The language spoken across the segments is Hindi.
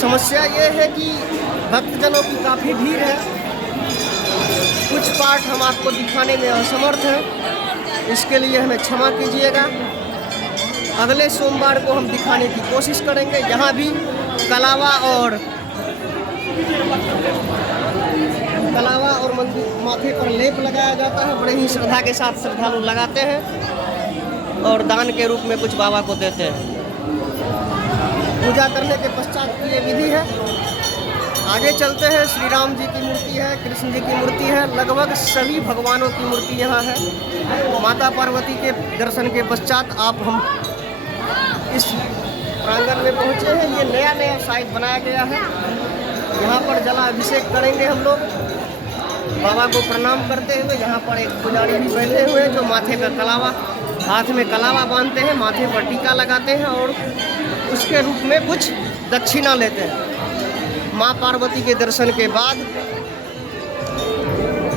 समस्या ये है कि भक्तजनों की काफ़ी भीड़ है। कुछ पार्ट हम आपको दिखाने में असमर्थ हैं, इसके लिए हमें क्षमा कीजिएगा। अगले सोमवार को हम दिखाने की कोशिश करेंगे। जहाँ भी कलावा और मंदिर माथे पर लेप लगाया जाता है, बड़े ही श्रद्धा के साथ श्रद्धालु लगाते हैं और दान के रूप में कुछ बाबा को देते हैं। पूजा करने के पश्चात की ये विधि है। आगे चलते हैं। श्री राम जी की मूर्ति है, कृष्ण जी की मूर्ति है, लगभग सभी भगवानों की मूर्ति यहाँ है। माता पार्वती के दर्शन के पश्चात हम इस प्रांगण में पहुँचे हैं। ये नया साइट बनाया गया है। यहाँ पर जलाभिषेक करेंगे हम लोग बाबा को प्रणाम करते हुए। यहाँ पर एक पुजारी भी बैठे हुए हैं जो माथे पर कलावा, हाथ में कलावा बांधते हैं, माथे पर टीका लगाते हैं और उसके रूप में कुछ दक्षिणा लेते हैं। माँ पार्वती के दर्शन के बाद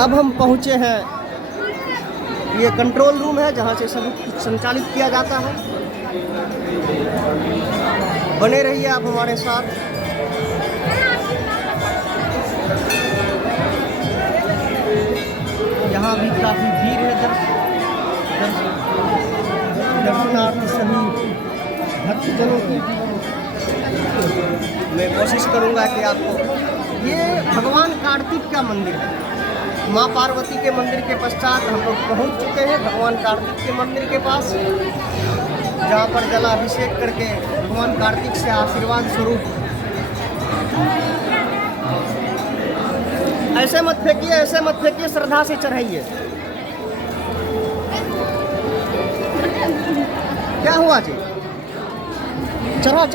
अब हम पहुँचे हैं, ये कंट्रोल रूम है जहाँ से सब कुछ संचालित किया जाता है। बने रहिए आप हमारे साथ। यहाँ भी काफ़ी भीड़ है। दर्शनार्थी सभी भक्तजनों की। मैं कोशिश करूँगा कि आपको, ये भगवान कार्तिक का मंदिर है। माँ पार्वती के मंदिर के पश्चात हम लोग पहुँच चुके हैं भगवान कार्तिक के मंदिर के पास, जहाँ पर जलाभिषेक करके भगवान कार्तिक से आशीर्वाद स्वरूप। ऐसे मत फेंकिए, श्रद्धा से चढ़ाइए। क्या हुआ जी? चढ़ाओ।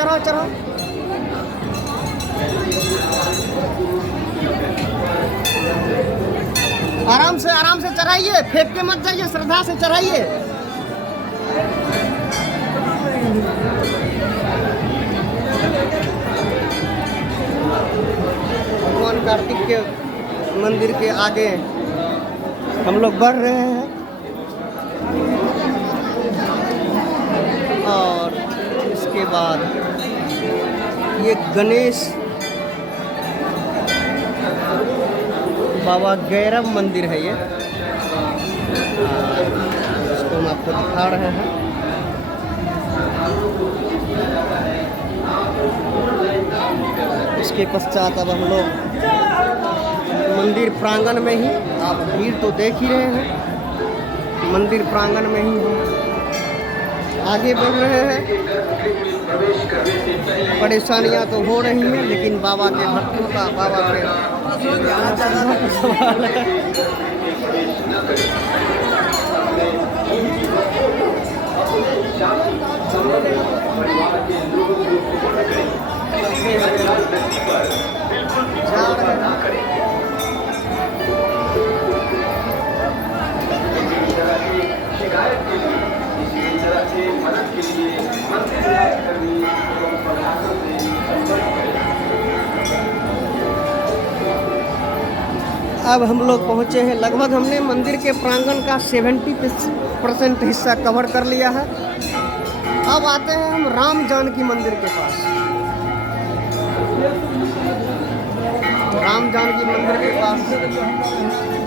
आराम से चढ़ाइए, फेंक के मत जाइए, श्रद्धा से चढ़ाइए। भगवान कार्तिक के मंदिर के आगे हम लोग बढ़ रहे हैं और इसके बाद ये गणेश बाबा गैरव मंदिर है। ये इसको हम आपको दिखा रहे हैं। इसके पश्चात अब हम लोग मंदिर प्रांगण में ही, आप भीड़ तो देख ही रहे हैं, मंदिर प्रांगण में ही हम आगे बढ़ रहे हैं। परेशानियां तो हो रही हैं, लेकिन बाबा के भक्तों का, बाबा के सवाल है। अब हम लोग पहुँचे हैं, लगभग हमने मंदिर के प्रांगण का 70% हिस्सा कवर कर लिया है। अब आते हैं हम राम जानकी मंदिर के पास। राम जानकी मंदिर के पास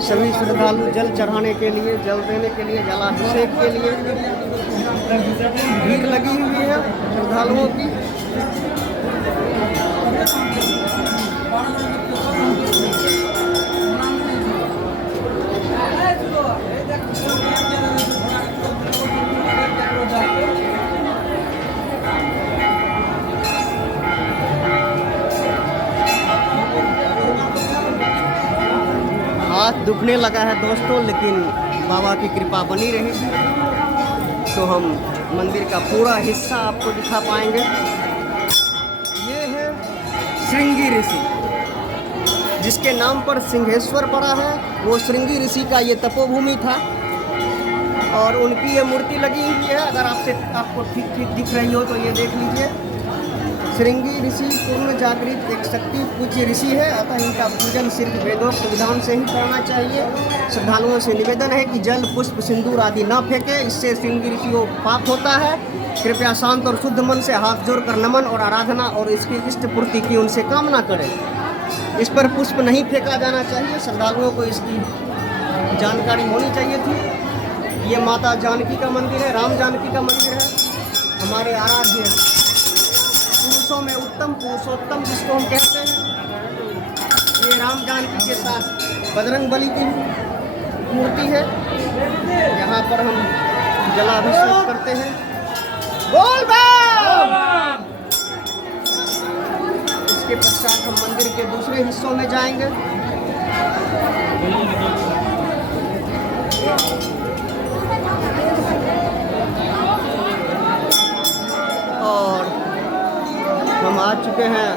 सभी श्रद्धालु जल चढ़ाने के लिए, जल देने के लिए, जलाभिषेक के लिए भीड़ लगी हुई है श्रद्धालुओं की। हाथ दुखने लगा है दोस्तों, लेकिन बाबा की कृपा बनी रहेगी तो हम मंदिर का पूरा हिस्सा आपको दिखा पाएंगे। ये है श्रृंगी ऋषि, जिसके नाम पर सिंहेश्वर पड़ा है। वो श्रृंगी ऋषि का ये तपोभूमि था और उनकी ये मूर्ति लगी हुई है। अगर आपको ठीक दिख रही हो तो ये देख लीजिए। श्रृंगी ऋषि पूर्ण जागृत एक शक्ति पूज्य ऋषि है, अतः इनका पूजन सिर्फ वेदोक्त विधान से ही करना चाहिए। श्रद्धालुओं से निवेदन है कि जल, पुष्प, सिंदूर आदि न फेंके, इससे श्रृंगी ऋषि को पाप होता है। कृपया शांत और शुद्ध मन से हाथ जोड़कर नमन और आराधना और इसकी इष्ट पूर्ति की उनसे कामना करें। इस पर पुष्प नहीं फेंका जाना चाहिए। श्रद्धालुओं को इसकी जानकारी होनी चाहिए थी। ये माता जानकी का मंदिर है, राम जानकी का मंदिर है। हमारे आराध्य पुरुषों में उत्तम पुरुषोत्तम जिसको हम कहते हैं, ये राम जानकी के साथ बजरंग बली की मूर्ति है। यहाँ पर हम जलाभिषेक करते हैं। बोल बम! इसके पश्चात हम मंदिर के दूसरे हिस्सों में जाएंगे। और हम आ चुके हैं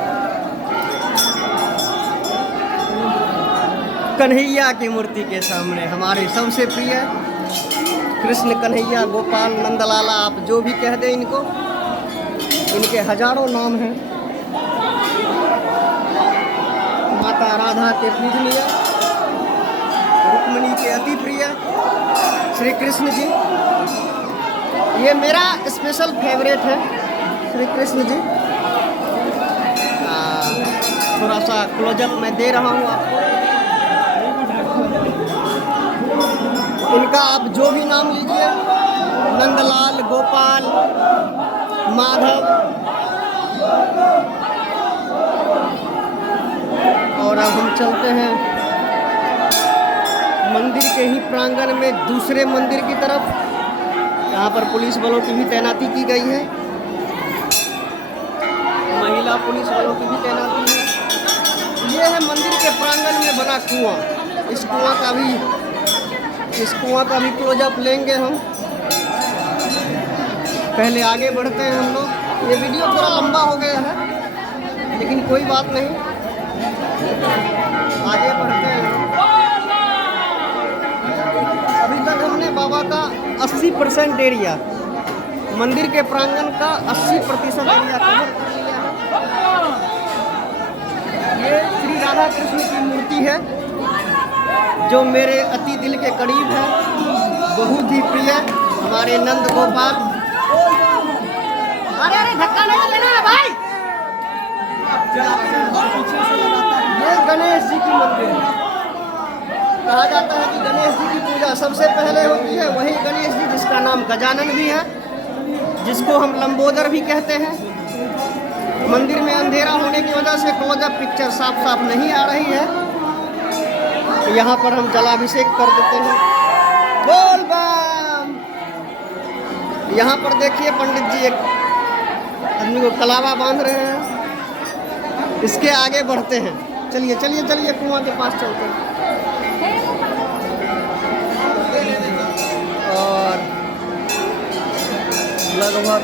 कन्हैया की मूर्ति के सामने। हमारे सबसे प्रिय कृष्ण, कन्हैया, गोपाल, नंदलाला, आप जो भी कह दें इनको, इनके हजारों नाम हैं। माता राधा के पूजनीय, रुक्मिणी के अति प्रिय श्री कृष्ण जी, ये मेरा स्पेशल फेवरेट है श्री कृष्ण जी। थोड़ा सा क्लोजअप मैं दे रहा हूँ आपको। इनका आप जो भी नाम लीजिए, नंदलाल, गोपाल, माधव, और अब हम चलते हैं मंदिर के ही प्रांगण में दूसरे मंदिर की तरफ। यहाँ पर पुलिस बलों की भी तैनाती की गई है, महिला पुलिस बलों की भी तैनाती है। ये है मंदिर के प्रांगण में बना कुआं। इस कुआं का भी क्लोजअप लेंगे हम। पहले आगे बढ़ते हैं हम लोग। ये वीडियो थोड़ा लंबा हो गया है, लेकिन कोई बात नहीं, आगे बढ़ते हैं। अभी तक हमने बाबा का 80% एरिया, मंदिर के प्रांगण का 80% एरिया कवर कर लिया है। ये श्री राधा कृष्ण की मूर्ति है जो मेरे अति दिल के करीब है, बहुत ही प्रिय। हमारे नंद गोपाल, अरे धक्का नहीं देना भाई। ये गणेश जी की मंदिर है। कहा जाता है कि गणेश जी की पूजा सबसे पहले होती है। वही गणेश जी जिसका नाम गजानन भी है, जिसको हम लंबोदर भी कहते हैं। मंदिर में अंधेरा होने की वजह से क्लोजअप पिक्चर साफ साफ नहीं आ रही है। यहाँ पर हम जलाभिषेक कर देते हैं। बोल बम! यहाँ पर देखिए पंडित जी एक आदमी को कलावा बांध रहे हैं। इसके आगे बढ़ते हैं। चलिए चलिए चलिए, कुआं के पास चलते हैं। और लगभग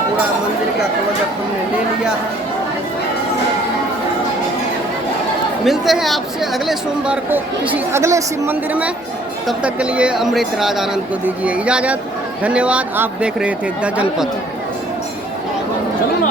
पूरा मंदिर का क्लोजअप हमने ले लिया है। मिलते हैं आपसे अगले सोमवार को किसी अगले शिव मंदिर में। तब तक के लिए अमृत राज आनंद को दीजिए इजाज़त। धन्यवाद। आप देख रहे थे द जनपथ। चलो ना।